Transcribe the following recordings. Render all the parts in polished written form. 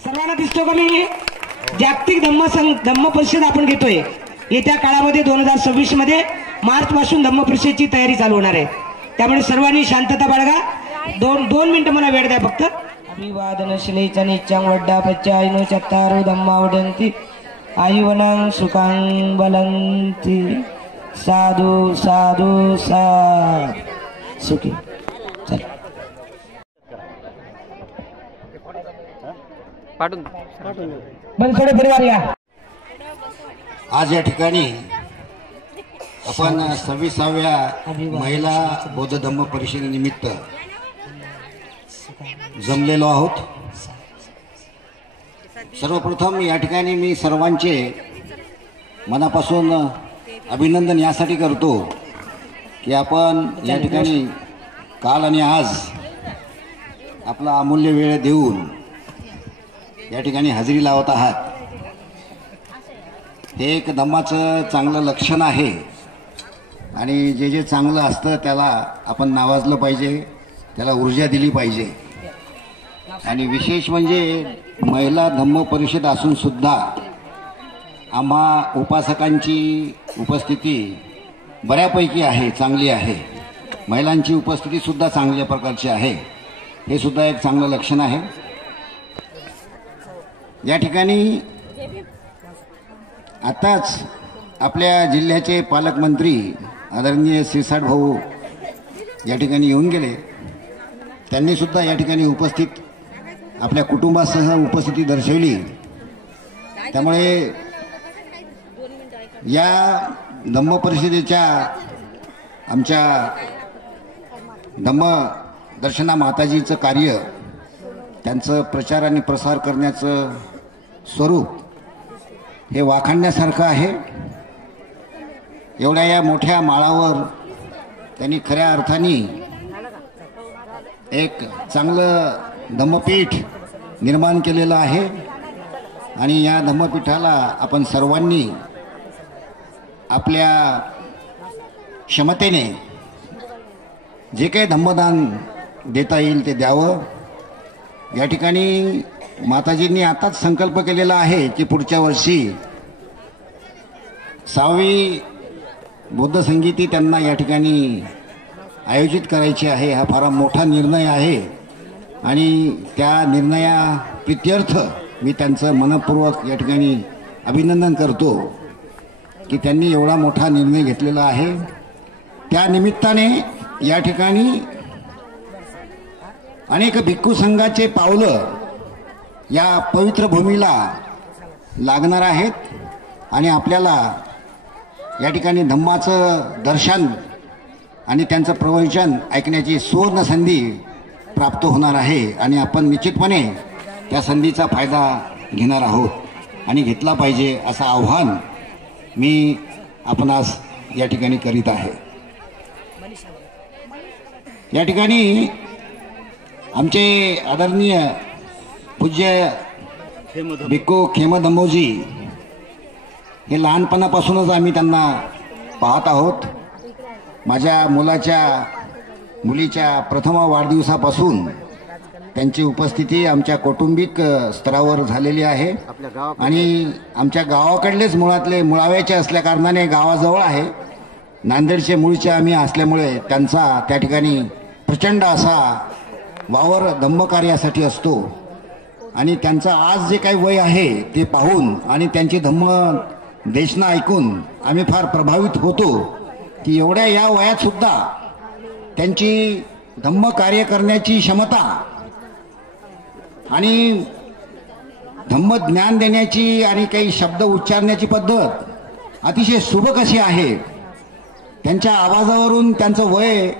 सर्वांना दिसतो का मी जागतिक धम्म परिषद आपण घेतोय येत्या काळामध्ये 2026 मध्ये मार्च पासून धम्म परिषदेची तयारी चालू होणार आहे। त्यामुळे सर्वांनी शांतता बाळगा। दोन मिनिटं मला वेळ द्या फक्त। अभिवादन श्रीचा निच्चां वड्डा पच्चायनो चत्तारो धम्मा वदन्ति आयुवनं सुखां बलन्ति साधु साधु साधु सुखी। चल बनसोडे परिवार या। आज या ठिकाणी आपण 26व्या महिला बौद्ध धम्म परिषदेनिमित्त जमलेलो आहोत। सर्वप्रथम या ठिकाणी मी सर्वांचे मनापासून अभिनंदन यासाठी करतो की आपण या ठिकाणी काल आणि आज आपला अमूल्य वेळ देऊन या ठिकाणी हजेरी लावत आहात। हे एक धम्माचं चांगलं लक्षण आहे आणि जे जे चांगलं असतं त्याला आपण नावाजलं पाहिजे, त्याला ऊर्जा दिली पाहिजे। आणि विशेष म्हणजे महिला धम्म परिषद असून सुद्धा आम्हा उपासकांची उपस्थिती बऱ्यापैकी आहे, चांगली आहे। महिलांची उपस्थिती सुद्धा चांगल्या प्रकारची आहे, हे सुद्धा एक चांगलं लक्षण आहे। या ठिकाणी आताच आपल्या जिल्ह्याचे पालकमंत्री आदरणीय श्रीसाठ भाऊ या ठिकाणी येऊन गेले। त्यांनी सुद्धा या ठिकाणी उपस्थित आपल्या कुटुंबासह उपस्थिती दर्शवली। त्यामुळे या धम्म परिषदेच्या आमच्या धम्म दर्शना माताजीचं कार्य, त्यांचं प्रचार आणि प्रसार करण्याचं स्वरूप हे वाखाणण्यासारखं आहे। एवढ्या या मोठ्या माळावर त्यांनी खऱ्या अर्थाने एक चांगलं धम्मपीठ निर्माण केलेलं आहे आणि या धम्मपीठाला आपण सर्वांनी आपल्या क्षमतेने जे काही धम्मदान देता येईल ते द्यावं। या ठिकाणी माताजींनी आताच संकल्प केलेला आहे की पुढच्या वर्षी 6वी बौद्ध संगीती त्यांना या ठिकाणी आयोजित करायची आहे। हा फार मोठा निर्णय आहे आणि त्या निर्णयाप्रित्यर्थ मी त्यांचं मनपूर्वक या ठिकाणी अभिनंदन करतो की त्यांनी एवढा मोठा निर्णय घेतलेला आहे। त्या निमित्ताने या ठिकाणी अनेक भिक्खू संघाचे पावलं या पवित्र भूमीला लागणार आहेत आणि आपल्याला या ठिकाणी धम्माचं दर्शन आणि त्यांचं प्रवचन ऐकण्याची सुवर्ण संधी प्राप्त होणार आहे आणि आपण निश्चितपणे त्या संधीचा फायदा घेणार आहोत आणि घेतला पाहिजे असं आव्हान मी आपणास या ठिकाणी करीत आहे। या ठिकाणी आमचे आदरणीय पूज्य भिक्खू खेमधम्मोजी हे लहानपणापासूनच आम्ही त्यांना पाहत आहोत। माझ्या मुलीच्या प्रथम वाढदिवसापासून त्यांची उपस्थिती आमच्या कौटुंबिक स्तरावर झालेली आहे आणि आमच्या गावाकडलेच मुळाव्याचे असल्या कारणाने गावाजवळ आहे, नांदेडचे मूळचे आम्ही असल्यामुळे त्यांचा त्या ठिकाणी प्रचंड असा वावर धम्मकार्यासाठी असतो आणि त्यांचं आज जे काही वय आहे ते पाहून आणि त्यांची धम्म देशना ऐकून आम्ही फार प्रभावित होतो की एवढ्या या वयात सुद्धा त्यांची धम्म कार्य करण्याची क्षमता आणि धम्म ज्ञान देण्याची आणि काही शब्द उच्चारण्याची पद्धत अतिशय सुबक अशी आहे। त्यांच्या आवाजावरून त्यांचं वय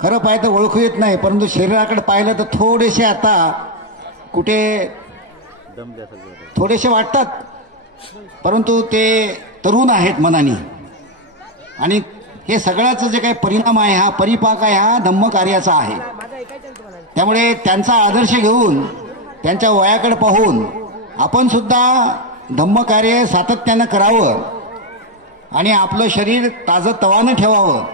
खरं पाहिलं तर ओळखू येत नाही, परंतु शरीराकडे पाहिलं तर थोडेसे आता कुठे थोडेसे वाटतात, परंतु ते तरुण आहेत मनाने आणि हे सगळ्याचं जे काही परिणाम आहे, हा परिपाक आहे, हा धम्म कार्याचा आहे। त्यामुळे त्यांचा आदर्श घेऊन त्यांच्या वयाकडे पाहून आपण सुद्धा धम्म कार्य सातत्यानं करावं आणि आपलं शरीर ताजंतवानं ठेवावं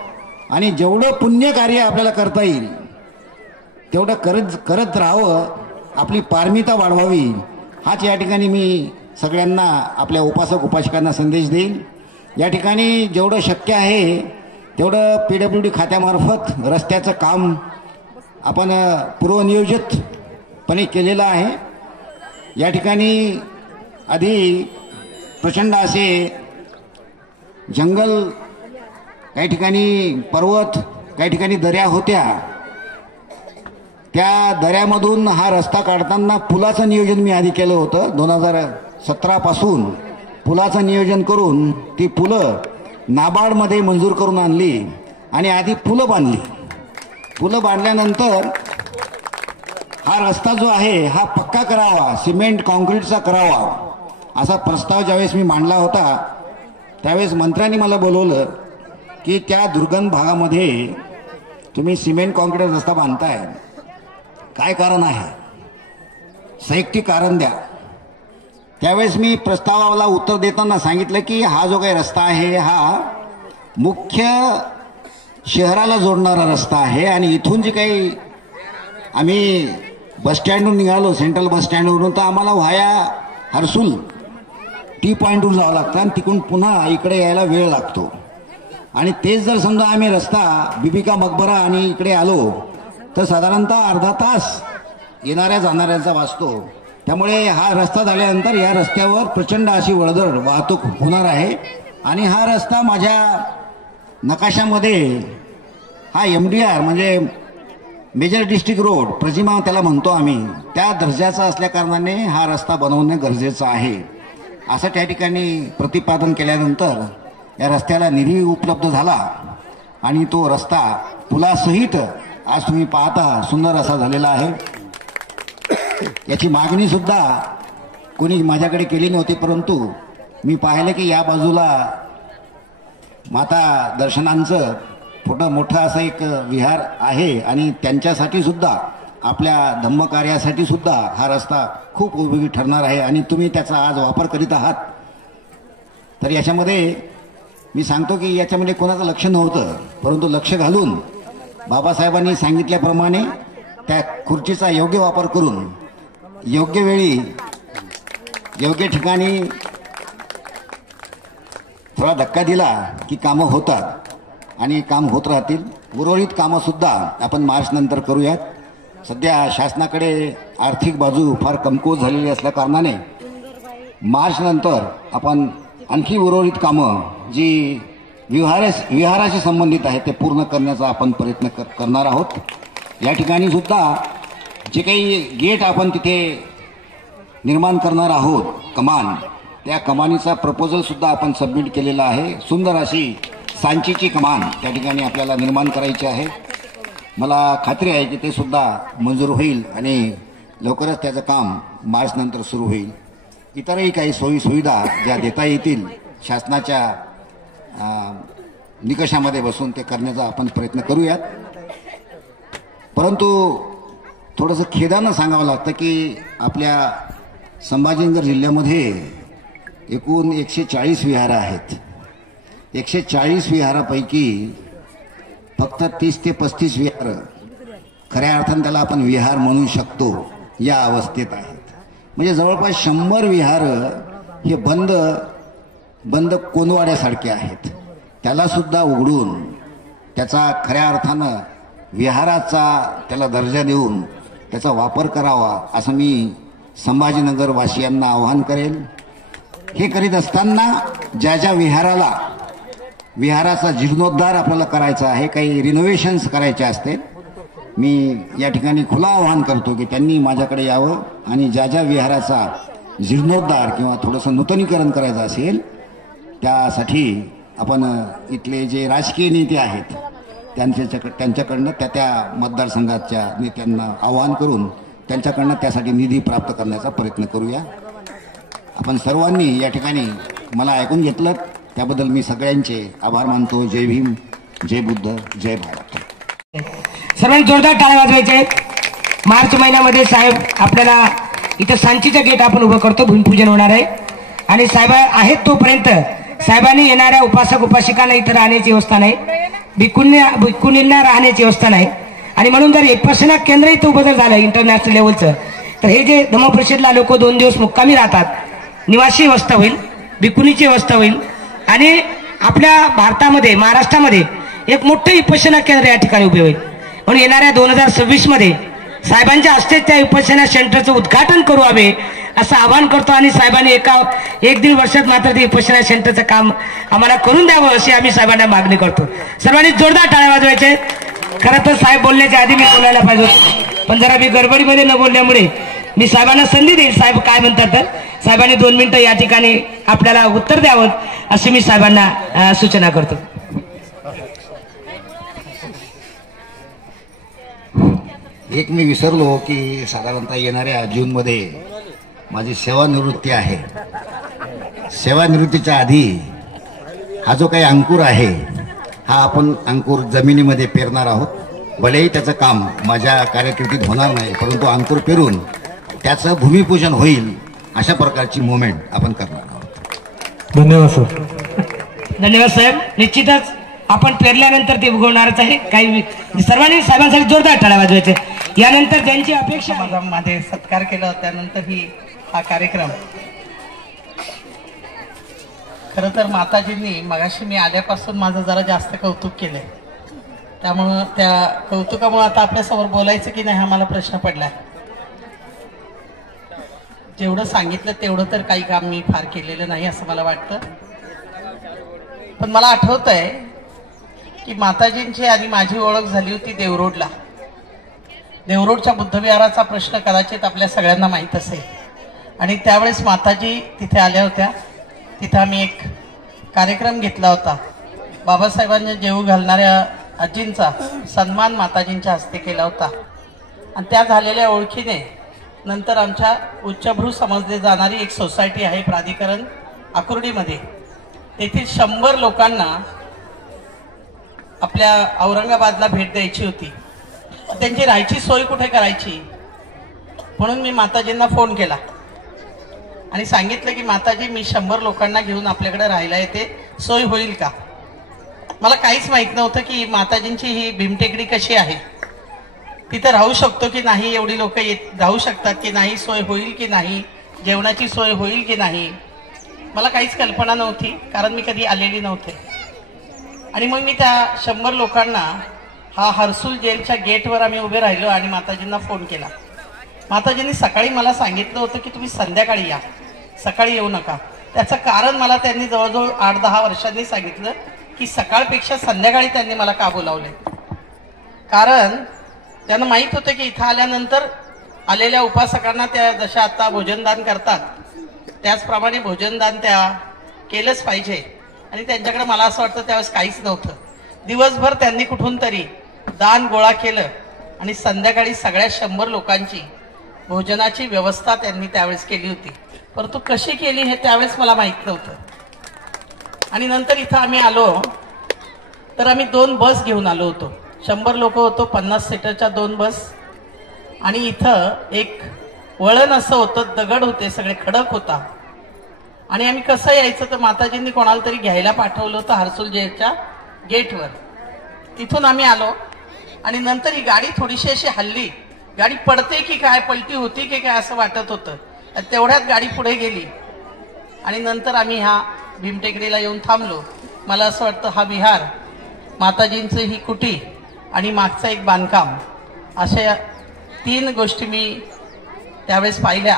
आणि जेवढं पुण्य कार्य आपल्याला करता येईल तेवढं करत राहावं आपली पारमिता वाढवावी, हाच या ठिकाणी मी सगळ्यांना आपल्या उपासक उपासिकांना संदेश देईल. या ठिकाणी जेवढं शक्य आहे तेवढं PWD खात्यामार्फत रस्त्याचं काम आपण पूर्वनियोजितपणे केलेलं आहे. या ठिकाणी आधी प्रचंड असे जंगल, काही ठिकाणी पर्वत, काही ठिकाणी दऱ्या होत्या. त्या दऱ्यामधून हा रस्ता काढताना पुलाचं नियोजन मी आधी केलं होतं. 2017 पासून पुलाचं नियोजन करून ती पुलं नाबार्डमध्ये मंजूर करून आणली आणि आधी पुलं बांधली. पुलं बांधल्यानंतर हा रस्ता जो आहे हा पक्का करावा, सिमेंट कॉन्क्रीटचा करावा, असा प्रस्ताव ज्यावेळेस मी मांडला होता त्यावेळेस मंत्र्यांनी मला बोलवलं की त्या दुर्गम भागामध्ये तुम्ही सिमेंट कॉन्क्रीट रस्ता बांधताय, काय कारण आहे, साहित्यिक कारण द्या. त्यावेळेस मी प्रस्तावाला उत्तर देताना सांगितलं की हा जो काही रस्ता आहे हा मुख्य शहराला जोडणारा रस्ता आहे आणि इथून जे काही आम्ही बसस्टँडवरून निघालो, सेंट्रल बसस्टँडवरून, तर आम्हाला व्हाया हर्सुल टी पॉईंटवर जावं लागतं आणि तिकडून पुन्हा इकडे यायला वेळ लागतो. आणि तेच जर समजा आम्ही रस्ता बिबिका मकबरा आणि इकडे आलो तर साधारणतः अर्धा तास येणाऱ्या जाणाऱ्यांचा वाचतो. त्यामुळे हा रस्ता झाल्यानंतर या रस्त्यावर प्रचंड अशी वर्दळ वाहतूक होणार आहे. आणि हा रस्ता माझ्या नकाशामध्ये हा MDR म्हणजे मेजर डिस्ट्रिक्ट रोड, प्रजिमा त्याला म्हणतो आम्ही, त्या दर्जाचा असल्याकारणाने हा रस्ता बनवणे गरजेचं आहे असं त्या ठिकाणी प्रतिपादन केल्यानंतर या रस्त्याला निधी उपलब्ध झाला आणि तो रस्ता पुलासहित आज तुम्ही पाहता सुंदर असा झालेला आहे. याची मागणी सुद्धा कोणी माझ्याकडे केली नव्हती, परंतु मी पाहिलं की या बाजूला माता दर्शनांचं मोठं असं एक विहार आहे आणि त्यांच्यासाठी सुद्धा, आपल्या धम्मकार्यासाठी सुद्धा हा रस्ता खूप उपयोगी ठरणार आहे आणि तुम्ही त्याचा आज वापर करीत आहात. तर याच्यामध्ये मी सांगतो की याच्यामध्ये कोणाचं लक्ष नव्हतं, परंतु लक्ष घालून बाबासाहेबांनी सांगितल्याप्रमाणे त्या खुर्चीचा योग्य वापर करून योग्य वेळी योग्य ठिकाणी थोडा धक्का दिला की कामं होतात आणि काम होत राहतील. उर्वरित कामंसुद्धा आपण मार्च नंतर करूयात. सध्या शासनाकडे आर्थिक बाजू फार कमकुवत झालेली असल्याकारणाने मार्च नंतर आपण आणखी उर्वरित कामं जी विहाराशी संबंधित आहे ते पूर्ण करण्याचा आपण प्रयत्न करणार आहोत. या ठिकाणी सुद्धा जे काही गेट आपण तिथे निर्माण करणार आहोत, कमान, त्या कमानीचा प्रपोजल सुद्धा आपण सबमिट केलेला आहे. सुंदर अशी सांचीची कमान त्या ठिकाणी आपल्याला निर्माण करायची आहे. मला खात्री आहे की ते सुद्धा मंजूर होईल आणि लवकरच त्याचं काम मार्च नंतर सुरू होईल. इतरही काही सोयी सुविधा ज्या देता येतील शासनाच्या निकषामध्ये बसून ते करण्याचा आपण प्रयत्न करूयात. परंतु थोडंसं खेदानं सांगावं लागतं की आपल्या संभाजीनगर जिल्ह्यामध्ये एकूण 140 विहारं आहेत. 140 विहारापैकी फक्त 30 ते 35 विहार खऱ्या अर्थाने त्याला आपण विहार म्हणू शकतो या अवस्थेत आहेत. म्हणजे जवळपास 100 विहार हे बंद कोंदवाड्यासारखे आहेत. त्याला सुद्धा उघडून त्याचा खऱ्या अर्थानं विहाराचा त्याला दर्जा देऊन त्याचा वापर करावा असं मी संभाजीनगर वासियांना आवाहन करेल. हे करीत असताना ज्या ज्या विहाराचा जीर्णोद्धार आपल्याला करायचा आहे, काही रिनोव्हेशन्स करायचे असते, मी या ठिकाणी खुला आवाहन करतो की त्यांनी माझ्याकडे यावं आणि ज्या ज्या विहाराचा जीर्णोद्धार किंवा थोडंसं नूतनीकरण करायचं असेल त्यासाठी आपण इथले जे राजकीय नेते आहेत त्यांच्याकडनं त्या मतदारसंघाच्या नेत्यांना आवाहन करून त्यांच्याकडनं त्यासाठी निधी प्राप्त करण्याचा प्रयत्न करूया. आपण सर्वांनी या ठिकाणी मला ऐकून घेतलं त्याबद्दल मी सगळ्यांचे आभार मानतो. जय भीम, जय बुद्ध, जय भारत. सर्वांनी जोरदार टाळ्या वाजवायचे. मार्च महिन्यामध्ये साहेब आपल्याला इथं सांचीचं गेट आपण उभं करतो, भूमिपूजन होणार आहे आणि साहेब आहेत तोपर्यंत साहेबांनी येणाऱ्या उपासक उपासिकांना इथं राहण्याची व्यवस्था नाही, भिक्खुनींना राहण्याची व्यवस्था नाही आणि म्हणून जर विपश्यना केंद्र इथं उभं जर झालं इंटरनॅशनल लेवलचं तर हे जे धम्मपरिषदला लोक 2 दिवस मुक्कामी राहतात, निवासी व्यवस्था होईल, भिकुनीची व्यवस्था होईल आणि आपल्या भारतामध्ये महाराष्ट्रामध्ये एक मोठं विपश्यना केंद्र या ठिकाणी उभे होईल. म्हणून येणाऱ्या 2026 मध्ये साहेबांच्या हस्ते त्या विपश्यना सेंटरचं उद्घाटन करू हवे असं आवाहन करतो आणि साहेबांनी 1-1.5 वर्षात मात्र ते विपश्यना सेंटरचं काम आम्हाला करून द्यावं अशी आम्ही साहेबांना मागणी करतो. सर्वांनी जोरदार टाळ्या वाजवायचे. खरं तर साहेब बोलण्याच्या आधी मी बोलायला पाहिजे होतं, पण जरा मी गडबडीमध्ये न बोलल्यामुळे मी साहेबांना संधी देईल. साहेब काय म्हणतात तर साहेबांनी 2 मिनिटं या ठिकाणी आपल्याला उत्तर द्यावं अशी मी साहेबांना सूचना करतो. एक मी विसरलो की साधारणतः येणाऱ्या जूनमध्ये माझी सेवानिवृत्ती आहे. सेवानिवृत्तीच्या आधी हा जो काही अंकुर आहे हा आपण अंकुर जमिनीमध्ये पेरणार आहोत. भलेही त्याचं काम माझ्या कार्यकिर्दीत होणार नाही, परंतु अंकुर पेरून त्याचं भूमिपूजन होईल अशा प्रकारची मुवमेंट आपण करणार आहोत. धन्यवाद सर. धन्यवाद साहेब. निश्चितच आपण पेरल्यानंतर ते उगवणारच आहे. काही सर्वांनी साहेबांसाठी जोरदार टाळ्या वाजवायचे. यानंतर ज्यांची अपेक्षा मध्ये सत्कार केला त्यानंतर हा कार्यक्रम खरं तर माताजींनी मगाशी मी आल्यापासून माझं जरा जास्त कौतुक केलंय, त्यामुळं त्या कौतुकामुळे आता आपल्यासमोर बोलायचं की नाही हा मला प्रश्न पडलाय. जेवढं सांगितलं तेवढं तर काही काम मी फार केलेलं नाही असं मला वाटतं. पण मला आठवत आहे की माताजींची आणि माझी ओळख झाली होती देवरोडला. देवरोडच्या बुद्धविहाराचा प्रश्न कदाचित आपल्या सगळ्यांना माहीत असेल आणि त्यावेळेस माताजी तिथे आल्या होत्या. तिथं आम्ही एक कार्यक्रम घेतला होता. बाबासाहेबांना जेवू घालणाऱ्या आजींचा सन्मान माताजींच्या हस्ते केला होता आणि त्या झालेल्या ओळखीने नंतर आमच्या उच्चभ्रू समजले जाणारी एक सोसायटी आहे प्राधिकरण आकुर्डीमध्ये, तेथील 100 लोकांना आपल्या औरंगाबादला भेट द्यायची होती. त्यांची राहायची सोय कुठे करायची म्हणून मी माताजींना फोन केला आणि सांगितलं की माताजी मी 100 लोकांना घेऊन आपल्याकडे राहायला येते, सोय होईल का. मला काहीच माहित नव्हतं की माताजींची ही भीमटेकडी कशी आहे, तिथे राहू शकतो की नाही, एवढी लोक राहू शकतात की नाही, सोय होईल की नाही, जेवणाची सोय होईल की नाही, मला काहीच कल्पना नव्हती कारण मी कधी आलेली नव्हते. आणि मग मी त्या 100 लोकांना हा हर्सुल जेलच्या गेटवर आम्ही उभे राहिलो आणि माताजींना फोन केला. माताजींनी सकाळी मला सांगितलं होतं की तुम्ही संध्याकाळी या, सकाळी येऊ नका. त्याचं कारण मला त्यांनी जवळजवळ 8-10 वर्षांनी सांगितलं की सकाळपेक्षा संध्याकाळी त्यांनी मला का बोलावले. कारण त्यांना माहीत होतं की इथं आल्यानंतर आलेल्या उपासकांना त्या जशा आता भोजनदान करतात त्याचप्रमाणे भोजनदान त्या केलंच पाहिजे. आणि त्यांच्याकडे मला असं वाटतं त्यावेळेस काहीच नव्हतं. दिवसभर त्यांनी कुठून तरी दान गोळा केलं आणि संध्याकाळी सगळ्या 100 लोकांची भोजनाची व्यवस्था त्यांनी त्यावेळेस केली होती. परंतु कशी केली हे त्यावेळेस मला माहीत नव्हतं. आणि नंतर इथं आम्ही आलो तर आम्ही 2 बस घेऊन आलो होतो. 100 लोक होतो, 50 सीटरच्या 2 बस. आणि इथं एक वळण असं होतं, दगड होते, सगळे खडक होता. आणि आम्ही कसं यायचं तर माताजींनी कोणाला तरी घ्यायला पाठवलं होतं हर्सुल जेलच्या गेटवर. तिथून आम्ही आलो आणि नंतर ही गाडी थोडीशी अशी हल्ली, गाडी पडते की काय, पलटी होती की काय असं वाटत होतं. तेवढ्यात गाडी पुढे गेली आणि नंतर आम्ही ह्या भीमटेकडीला येऊन थांबलो. मला असं वाटतं हा विहार, माताजींचं ही कुटी आणि मागचं एक बांधकाम, अशा 3 गोष्टी मी त्यावेळेस पाहिल्या.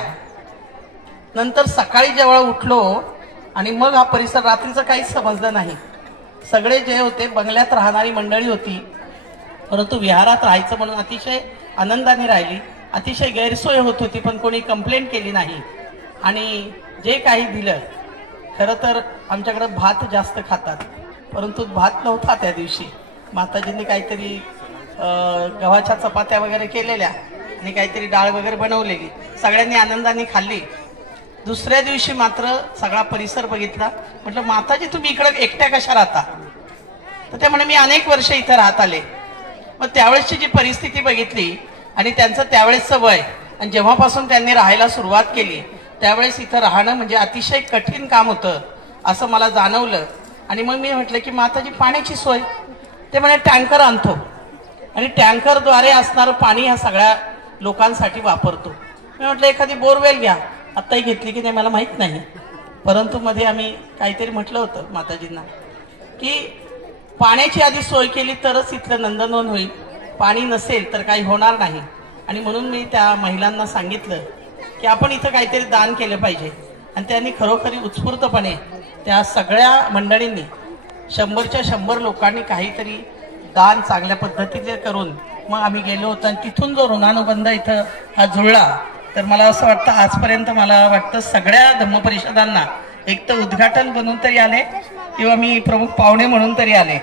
नंतर सकाळी जेव्हा उठलो आणि मग हा परिसर, रात्रीचं काहीच समजलं नाही. सगळे जे होते बंगल्यात राहणारी मंडळी होती, परंतु विहारात राहायचं म्हणून अतिशय आनंदाने राहिली. अतिशय गैरसोय होत होती पण कोणी कंप्लेंट केली नाही. आणि जे काही दिलं, खरं तर आमच्याकडे भात जास्त खातात परंतु भात नव्हता त्या दिवशी. माताजींनी काहीतरी गव्हाच्या चपात्या वगैरे केलेल्या आणि काहीतरी डाळ वगैरे बनवलेली, सगळ्यांनी आनंदाने खाल्ली. दुसऱ्या दिवशी मात्र सगळा परिसर बघितला. म्हटलं माताजी तुम्ही इकडे एकट्या कशा राहता, तर त्या म्हणे मी अनेक वर्ष इथं राहत आले. मग त्यावेळेसची जी परिस्थिती बघितली आणि त्यांचं त्यावेळेसचं वय आणि जेव्हापासून त्यांनी राहायला सुरुवात केली त्यावेळेस इथं राहणं म्हणजे अतिशय कठीण काम होतं असं मला जाणवलं. आणि मग मी म्हटलं की माताजी पाण्याची सोय, ते म्हणे टँकर आणतो आणि टँकरद्वारे असणारं पाणी ह्या सगळ्या लोकांसाठी वापरतो. मी म्हटलं एखादी बोरवेल घ्या. आत्ताही घेतली की नाही मला माहीत नाही, परंतु मध्ये आम्ही काहीतरी म्हटलं होतं माताजींना की पाण्याची आधी सोय केली तरच इथलं नंदनवन होईल, पाणी नसेल तर काही होणार नाही. आणि म्हणून मी त्या महिलांना सांगितलं की आपण इथं काहीतरी दान केलं पाहिजे. आणि त्यांनी खरोखरी उत्स्फूर्तपणे त्या सगळ्या मंडळींनी 100च्या 100 लोकांनी काहीतरी दान चांगल्या पद्धतीने करून मग आम्ही गेलो होतो. आणि तिथून जो ऋणानुबंध इथं हा जुळला, तर मला असं वाटतं आजपर्यंत मला वाटतं सगळ्या धम्मपरिषदांना एक तर उद्घाटन बनून तरी आले किंवा मी प्रमुख पाहुणे म्हणून तरी आले,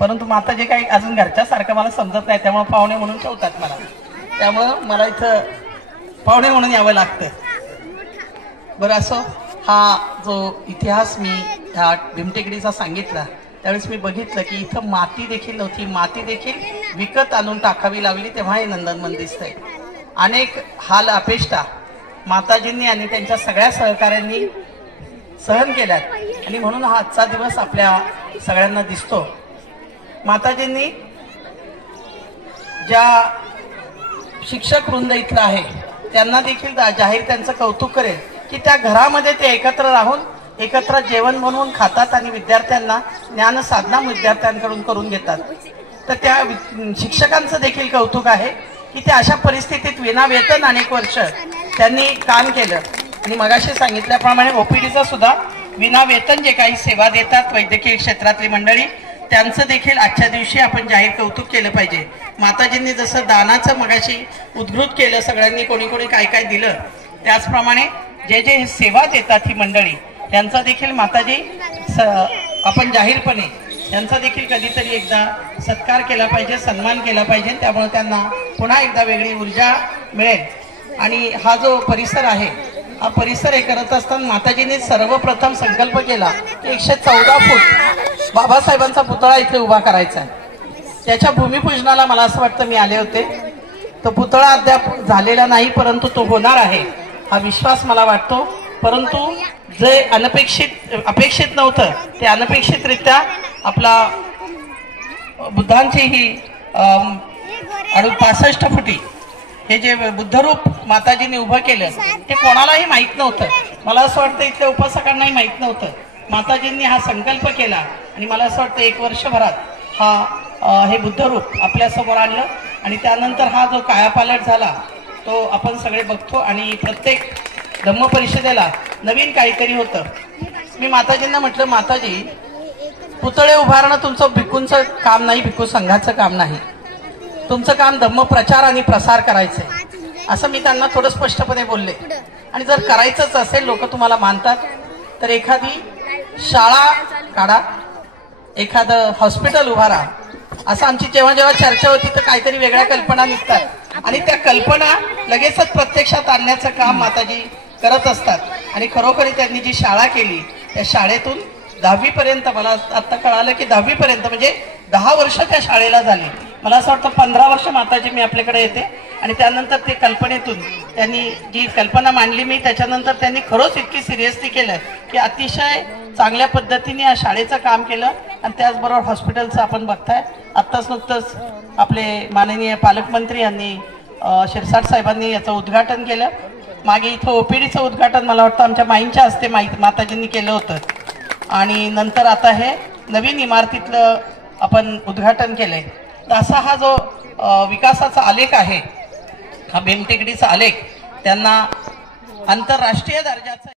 परंतु माताजी काही अजून घरच्यासारखं मला समजत नाही, त्यामुळे पाहुणे म्हणून ठेवतात मला. त्यामुळं मला इथं पाहुणे म्हणून यावं लागतं. बरं असो, हा जो इतिहास मी ह्या भीमटेकडीचा सांगितला त्यावेळेस मी बघितलं की इथं माती देखील नव्हती, माती देखील विकत आणून टाकावी लागली, तेव्हा हे नंदनवन दिसतंय. अनेक हाल अपेष्टा माताजींनी आणि त्यांच्या सगळ्या सहकाऱ्यांनी सहन केल्यात आणि म्हणून हा आजचा दिवस आपल्या सगळ्यांना दिसतो. माताजींनी ज्या शिक्षक वृंद इथला आहे त्यांना देखील जाहीर त्यांचं कौतुक करेल की त्या घरामध्ये ते एकत्र राहून एकत्र जेवण बनवून खातात आणि विद्यार्थ्यांना ज्ञान साधना विद्यार्थ्यांकडून करून घेतात. तर त्या शिक्षकांचं देखील कौतुक आहे की ते अशा परिस्थितीत विनावेतन अनेक वर्ष त्यांनी काम केलं. आणि मगाशी सांगितल्याप्रमाणे ओपीडीचं सुद्धा विनावेतन जे काही सेवा देतात वैद्यकीय क्षेत्रातली मंडळी, त्यांचं देखील आजच्या दिवशी आपण जाहीर कौतुक केलं पाहिजे. माताजींनी जसं दानाचं मगाशी उद्घृत केलं, सगळ्यांनी कोणी कोणी काय काय दिलं, त्याचप्रमाणे जे जे सेवा देतात ही मंडळी त्यांचा देखील माताजी आपण जाहीरपणे त्यांचा देखील कधीतरी एकदा सत्कार केला पाहिजे, सन्मान केला पाहिजे. त्यामुळे त्यांना पुन्हा एकदा वेगळी ऊर्जा मिळेल. आणि हा जो परिसर आहे, हा परिसर हे करत असताना माताजींनी सर्वप्रथम संकल्प केला की 114 फूट बाबासाहेबांचा पुतळा इथे उभा करायचा आहे. त्याच्या भूमिपूजनाला मला असं वाटतं मी आले होते. तो पुतळा अद्याप झालेला नाही, परंतु तो होणार आहे हा विश्वास मला वाटतो. परंतु जे अपेक्षित नव्हतं ते अनपेक्षितरित्या आपला बुद्धांची ही 65 फुटी हे जे बुद्धरूप माताजींनी उभं केलं ते कोणालाही माहीत नव्हतं. मला असं वाटतं इथल्या उपासकांनाही माहीत नव्हतं. माताजींनी हा संकल्प केला आणि मला असं वाटतं 1 वर्षभरात हे बुद्धरूप आपल्या समोर आणलं. आणि त्यानंतर हा जो कायापालट झाला तो आपण सगळे बघतो. आणि प्रत्येक धम्म परिषदेला नवीन काहीतरी होतं. मी माताजींना म्हटलं, माताजी पुतळे उभारणं तुमचं भिक्खूंचं काम नाही, भिक्खू संघाचं काम नाही, तुमचं काम धम्म प्रचार आणि प्रसार करायचंय असं मी त्यांना थोडं स्पष्टपणे बोलले. आणि जर करायचंच असेल, लोक तुम्हाला मानतात, तर एखादी शाळा काढा, एखादं हॉस्पिटल उभारा. असं आमची जेव्हा जेव्हा चर्चा होती तर काहीतरी वेगळ्या कल्पना निघतात आणि त्या कल्पना लगेचच प्रत्यक्षात आणण्याचं काम माताजी करत असतात. आणि खरोखरी त्यांनी जी शाळा केली त्या शाळेतून 10वी पर्यंत, मला आता कळालं की 10वी पर्यंत म्हणजे 10 वर्ष त्या शाळेला झाली. मला असं वाटतं 15 वर्ष माताजी मी आपल्याकडे येते. आणि त्यानंतर ते कल्पनेतून त्यांनी जी कल्पना मांडली मी, त्याच्यानंतर त्यांनी खरोच इतकी सिरियसली केलं की अतिशय चांगल्या पद्धतीने या शाळेचं काम केलं. आणि त्याचबरोबर हॉस्पिटलचं आपण बघताय, आत्ताच नुकतंच आपले माननीय पालकमंत्री यांनी शिरसाट साहेबांनी याचं उद्घाटन केलं. मागे इथं ओपीडीचं उद्घाटन मला वाटतं आमच्या माईंच्या हस्ते माताजींनी केलं होतं. आणि नंतर आता हे नवीन इमारतीतलं आपण उद्घाटन केलंय. तर असा हा जो विकासाचा आलेख आहे, हा भीमटेकडीचा आलेख, त्यांना आंतरराष्ट्रीय दर्जाचा